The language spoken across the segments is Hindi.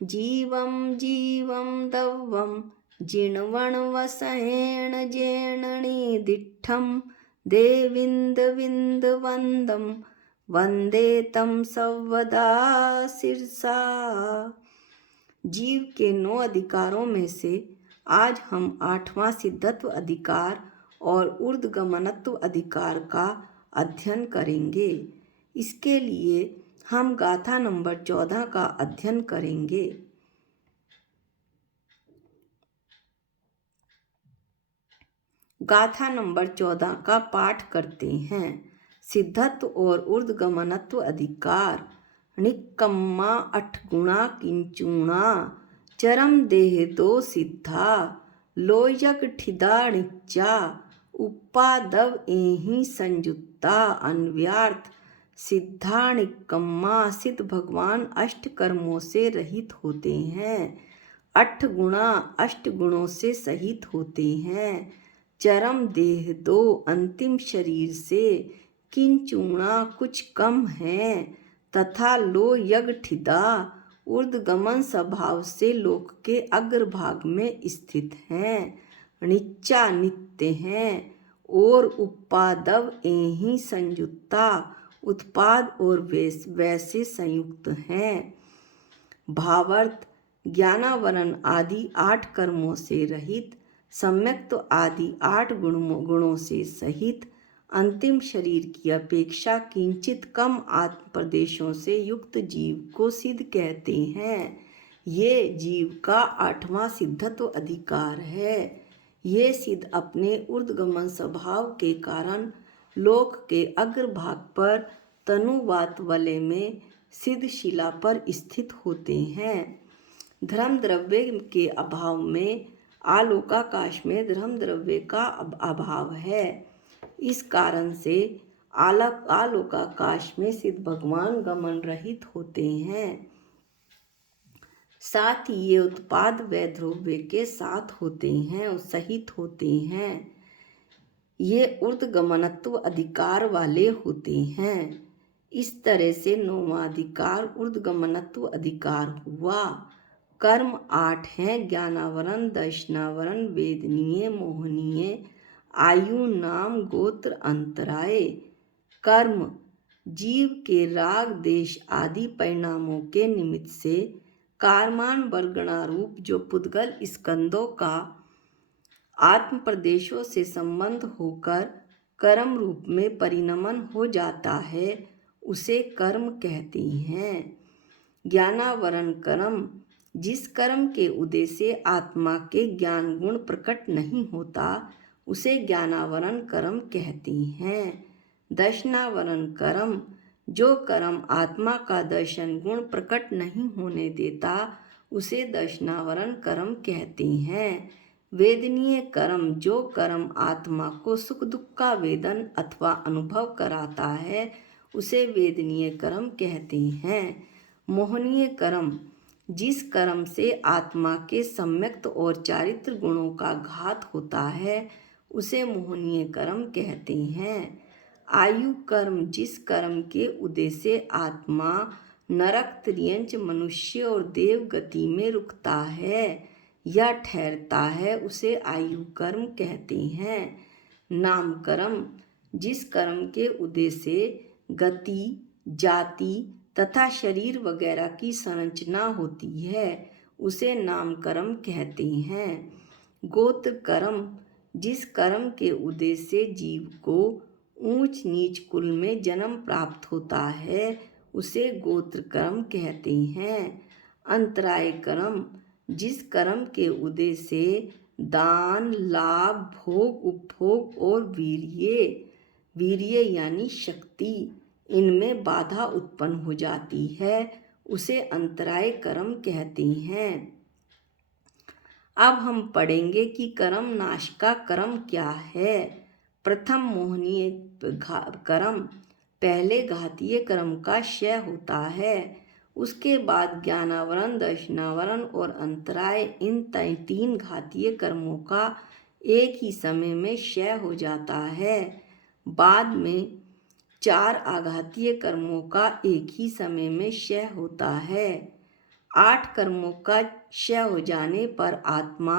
जीवं जीवं दव्वं जिण्वण्वसहेण जेणणीदिट्ठं देविन्दविन्दवन्दं वन्दे तं सर्वदा शिरसा। जीव के 9 अधिकारों में से आज हम 8वां सिद्धत्व अधिकार और ऊर्ध्वगमनत्व अधिकार का अध्ययन करेंगे। इसके लिए हम गाथा नंबर 14 का अध्ययन करेंगे। गाथा नंबर 14 का पाठ करते हैं। सिद्धत्व और ऊर्ध्वगमनत्व अधिकार। निक्कम्मा 8 गुणा किंचुणा चरम देह दो सिद्धा लोयग ठिदा णिच्चा उपादव एहि संयुक्ता अन्व्यार्थ सिद्धा निक्कम्मा। सिद्ध भगवान 8 कर्मों से रहित होते हैं। 8 गुणा 8 गुणों से सहित होते हैं। चरम देह दो अंतिम शरीर से किंचुणा कुछ कम है तथा लो यग ठिदा ऊर्ध्वगमन स्वभाव से लोक के अग्रभाग में स्थित हैं। णिच्चा नित्य हैं और उपादव एहि संयुक्ता उत्पाद और वैसे संयुक्त हैं। भावार्थ ज्ञानावरण आदि 8 कर्मों से रहित, सम्यक्त्व आदि 8 गुणों से सहित, अंतिम शरीर की अपेक्षा किंचित कम आत्म प्रदेशों से युक्त जीव को सिद्ध कहते हैं। ये जीव का 8वां सिद्धत्व अधिकार है। ये सिद्ध अपने ऊर्ध्वगमन स्वभाव के कारण लोक के अग्रभाग पर तनुवात वलय में सिद्ध शिला पर स्थित होते हैं। धर्म द्रव्य के अभाव में आलोकाकाश में धर्म द्रव्य का अभाव है। इस कारण से आलोकाकाश में सिद्ध भगवान गमन रहित होते हैं। साथ ही ये उत्पाद व द्रव्य के साथ होते हैं और सहित होते हैं। ये ऊर्ध्वगमनत्व अधिकार वाले होते हैं। इस तरह से 9वां अधिकार ऊर्ध्वगमनत्व अधिकार हुआ। कर्म 8 हैं। ज्ञानावरण, दर्शनावरण, वेदनीय, मोहनीय, आयु, नाम, गोत्र, अंतराय। कर्म जीव के राग, देश आदि परिणामों के निमित्त से कारमान वर्गणारूप जो पुद्गल स्कंदों का आत्म प्रदेशों से संबंध होकर कर्म रूप में परिणमन हो जाता है, उसे कर्म कहते हैं। ज्ञानावरण कर्म जिस कर्म के उदय से आत्मा के ज्ञान गुण प्रकट नहीं होता, उसे ज्ञानावरण कर्म कहते हैं। दर्शनावरण कर्म जो कर्म आत्मा का दर्शन गुण प्रकट नहीं होने देता, उसे दर्शनावरण कर्म कहते हैं। वेदनीय कर्म जो कर्म आत्मा को सुख दुख का वेदन अथवा अनुभव कराता है, उसे वेदनीय कर्म कहते हैं। मोहनीय कर्म जिस कर्म से आत्मा के सम्यक्त और चारित्र गुणों का घात होता है, उसे मोहनीय कर्म कहते हैं। आयु कर्म जिस कर्म के उदय से आत्मा नरक, त्रियंच, मनुष्य और देव गति में रुकता है या ठहरता है, उसे आयु कर्म कहते हैं। नाम कर्म जिस कर्म के उदय से गति, जाति तथा शरीर वगैरह की संरचना होती है, उसे नाम कर्म कहते हैं। गोत्र कर्म जिस कर्म के उदय से जीव को ऊंच नीच कुल में जन्म प्राप्त होता है, उसे गोत्र कर्म कहते हैं। अंतराय कर्म जिस कर्म के उदय से दान, लाभ, भोग, उपभोग और वीर्य यानी शक्ति, इनमें बाधा उत्पन्न हो जाती है, उसे अंतराय कर्म कहते हैं। अब हम पढ़ेंगे कि कर्म नाश का कर्म क्या है। प्रथम मोहनीय कर्म पहले घातीय कर्म का क्षय होता है। उसके बाद ज्ञानावरण, दर्शनावरण और अंतराय, इन 3 घातीय कर्मों का एक ही समय में क्षय हो जाता है। बाद में 4 आघातीय कर्मों का एक ही समय में क्षय होता है। 8 कर्मों का क्षय हो जाने पर आत्मा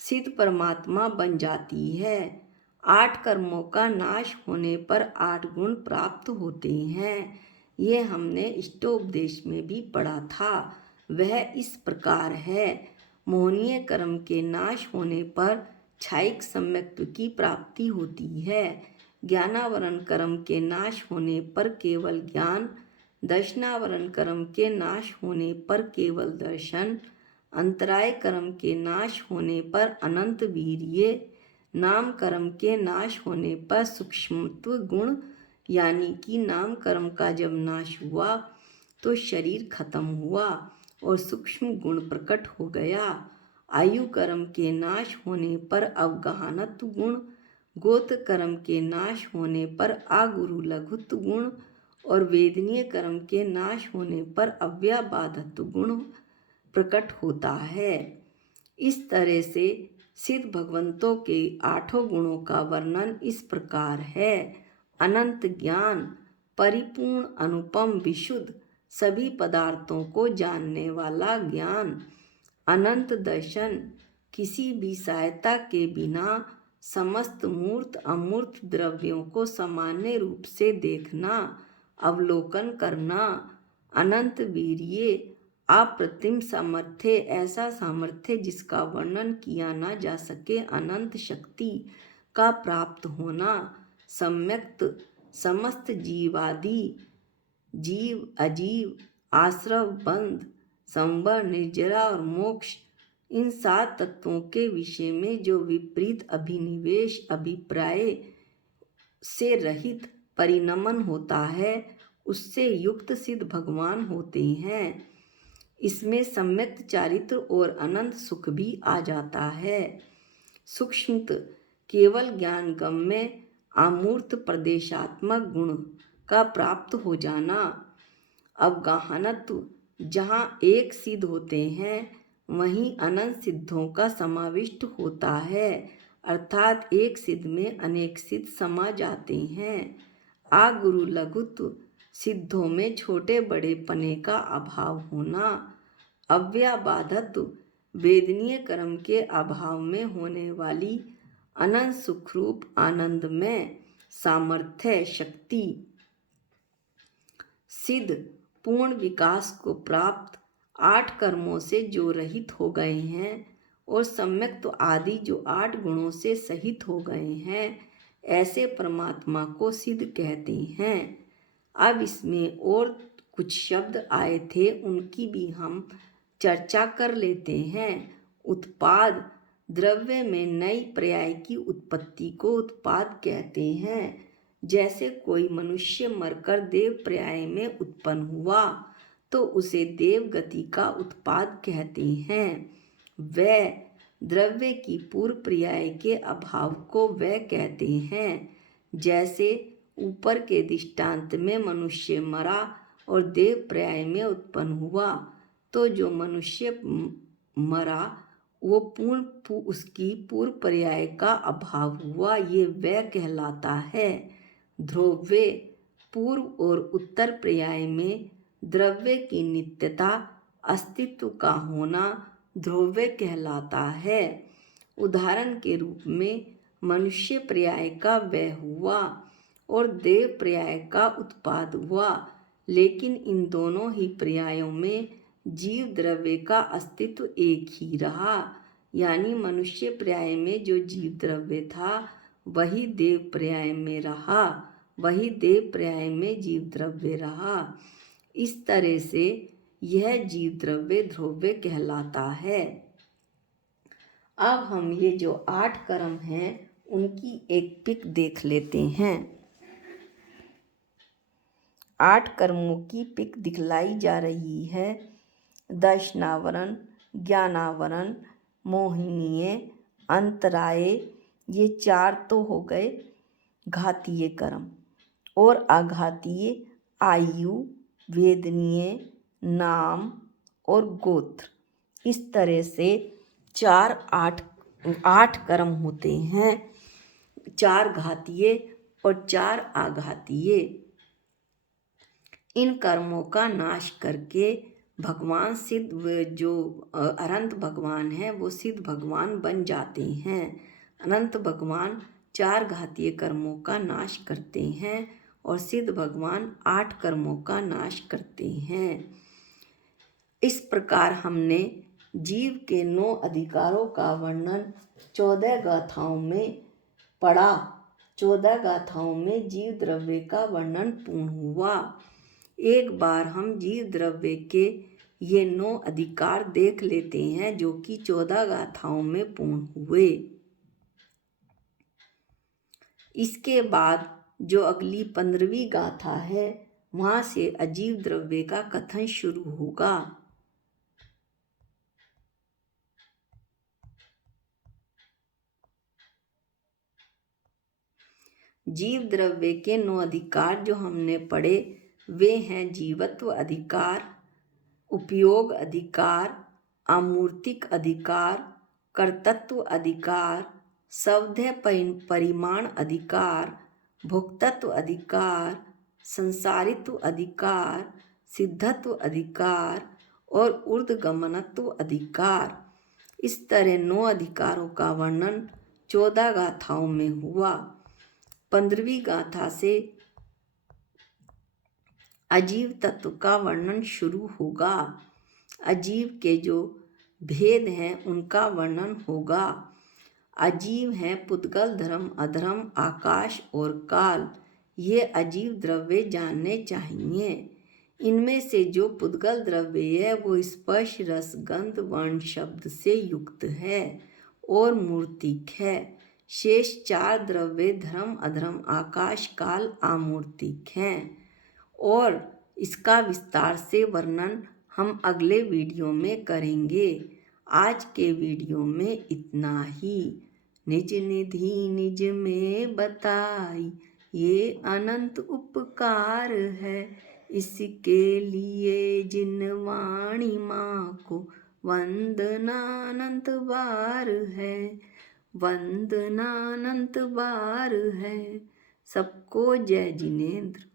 सिद्ध परमात्मा बन जाती है। 8 कर्मों का नाश होने पर 8 गुण प्राप्त होते हैं। ये हमने इष्टोपदेश में भी पढ़ा था। वह इस प्रकार है। मोहनीय कर्म के नाश होने पर क्षयिक सम्यक्त्व की प्राप्ति होती है। ज्ञानावरण कर्म के नाश होने पर केवल ज्ञान, दर्शनावरण कर्म के नाश होने पर केवल दर्शन, अंतराय कर्म के नाश होने पर अनंत वीर्य, नाम कर्म के नाश होने पर सूक्ष्मत्व गुण, यानी कि नाम कर्म का जब नाश हुआ तो शरीर खत्म हुआ और सूक्ष्म गुण प्रकट हो गया। आयु कर्म के नाश होने पर अवगाहनत्व गुण, गोत्र कर्म के नाश होने पर आगुरु लघुत्व गुण और वेदनीय कर्म के नाश होने पर अव्याबाधत्व गुण प्रकट होता है। इस तरह से सिद्ध भगवंतों के 8 गुणों का वर्णन इस प्रकार है। अनंत ज्ञान, परिपूर्ण अनुपम विशुद्ध, सभी पदार्थों को जानने वाला ज्ञान, अनंत दर्शन, किसी भी सहायता के बिना समस्त मूर्त अमूर्त द्रव्यों को सामान्य रूप से देखना, अवलोकन करना, अनंत वीर्य, अप्रतिम सामर्थ्य, ऐसा सामर्थ्य जिसका वर्णन किया ना जा सके, अनंत शक्ति का प्राप्त होना, सम्यक्त समस्त जीवादि, जीव अजीव, आश्रव बंध, संवर, निर्जरा और मोक्ष, इन 7 तत्वों के विषय में जो विपरीत अभिनिवेश अभिप्राय से रहित परिणमन होता है, उससे युक्त सिद्ध भगवान होते हैं। इसमें सम्यक चारित्र और अनंत सुख भी आ जाता है। सूक्ष्मत केवल ज्ञान गम्य अमूर्त प्रदेशात्मक गुण का प्राप्त हो जाना। अवगाहनत्व, जहाँ एक सिद्ध होते हैं वहीं अनंत सिद्धों का समाविष्ट होता है, अर्थात एक सिद्ध में अनेक सिद्ध समा जाते हैं। आगुरु लघुत्व, सिद्धों में छोटे बड़े पने का अभाव होना। अव्याबाधत्व, वेदनीय कर्म के अभाव में होने वाली अनंत सुखरूप आनंद में सामर्थ्य शक्ति। सिद्ध पूर्ण विकास को प्राप्त 8 कर्मों से जो रहित हो गए हैं और सम्यक्त्व आदि जो 8 गुणों से सहित हो गए हैं, ऐसे परमात्मा को सिद्ध कहते हैं। अब इसमें और कुछ शब्द आए थे, उनकी भी हम चर्चा कर लेते हैं। उत्पाद, द्रव्य में नई पर्याय की उत्पत्ति को उत्पाद कहते हैं। जैसे कोई मनुष्य मरकर देव पर्याय में उत्पन्न हुआ तो उसे देव गति का उत्पाद कहते हैं। वह द्रव्य की पूर्व पर्याय के अभाव को वह कहते हैं। जैसे ऊपर के दृष्टांत में मनुष्य मरा और देव पर्याय में उत्पन्न हुआ, तो जो मनुष्य मरा वो उसकी पूर्व पर्याय का अभाव हुआ, ये वह कहलाता है। ध्रुव्य, पूर्व और उत्तर पर्याय में द्रव्य की नित्यता अस्तित्व का होना ध्रुव्य कहलाता है। उदाहरण के रूप में मनुष्य पर्याय का वह हुआ और देव पर्याय का उत्पाद हुआ, लेकिन इन दोनों ही पर्यायों में जीव द्रव्य का अस्तित्व एक ही रहा। यानी मनुष्य पर्याय में जो जीव द्रव्य था वही देव पर्याय में रहा, वही देव पर्याय में जीव द्रव्य रहा। इस तरह से यह जीव द्रव्य ध्रुव्य कहलाता है। अब हम ये जो 8 कर्म हैं उनकी एक पिक देख लेते हैं। 8 कर्मों की पिक दिखलाई जा रही है। दर्शनावरण, ज्ञानावरण, मोहिनीय, अंतराय, ये 4 तो हो गए घातीय कर्म, और आघातीय आयु, वेदनीय, नाम और गोत्र। इस तरह से 8 कर्म होते हैं, 4 घातीय और 4 आघातीय। इन कर्मों का नाश करके भगवान सिद्ध जो अनंत भगवान हैं वो सिद्ध भगवान बन जाते हैं। अनंत भगवान 4 घातीय कर्मों का नाश करते हैं और सिद्ध भगवान 8 कर्मों का नाश करते हैं। इस प्रकार हमने जीव के 9 अधिकारों का वर्णन 14 गाथाओं में पढ़ा। 14 गाथाओं में जीव द्रव्य का वर्णन पूर्ण हुआ। एक बार हम जीव द्रव्य के ये 9 अधिकार देख लेते हैं जो कि 14 गाथाओं में पूर्ण हुए। इसके बाद जो अगली 15वीं गाथा है वहाँ से अजीव द्रव्य का कथन शुरू होगा। जीव द्रव्य के 9 अधिकार जो हमने पढ़े वे हैं जीवत्व अधिकार, उपयोग अधिकार, आमूर्तिक अधिकार, कर्तृत्व अधिकार, सवधे परिमाण अधिकार, भोक्तत्व अधिकार, संसारित्व अधिकार, सिद्धत्व अधिकार और ऊर्ध्वगमनत्व अधिकार। इस तरह 9 अधिकारों का वर्णन 14 गाथाओं में हुआ। 15वीं गाथा से अजीव तत्व का वर्णन शुरू होगा। अजीव के जो भेद हैं उनका वर्णन होगा। अजीव हैं पुद्गल, धर्म, अधर्म, आकाश और काल। ये अजीव द्रव्य जानने चाहिए। इनमें से जो पुद्गल द्रव्य है वो स्पर्श, रस, गंध, वर्ण, शब्द से युक्त है और मूर्तिक है। शेष 4 द्रव्य धर्म, अधर्म, आकाश, काल अमूर्तिक हैं और इसका विस्तार से वर्णन हम अगले वीडियो में करेंगे। आज के वीडियो में इतना ही। निज निधि निज में बताई ये अनंत उपकार है, इसके लिए जिन वाणी माँ को वंदना अनंत बार है, वंदना अनंत बार है। सबको जय जिनेंद्र।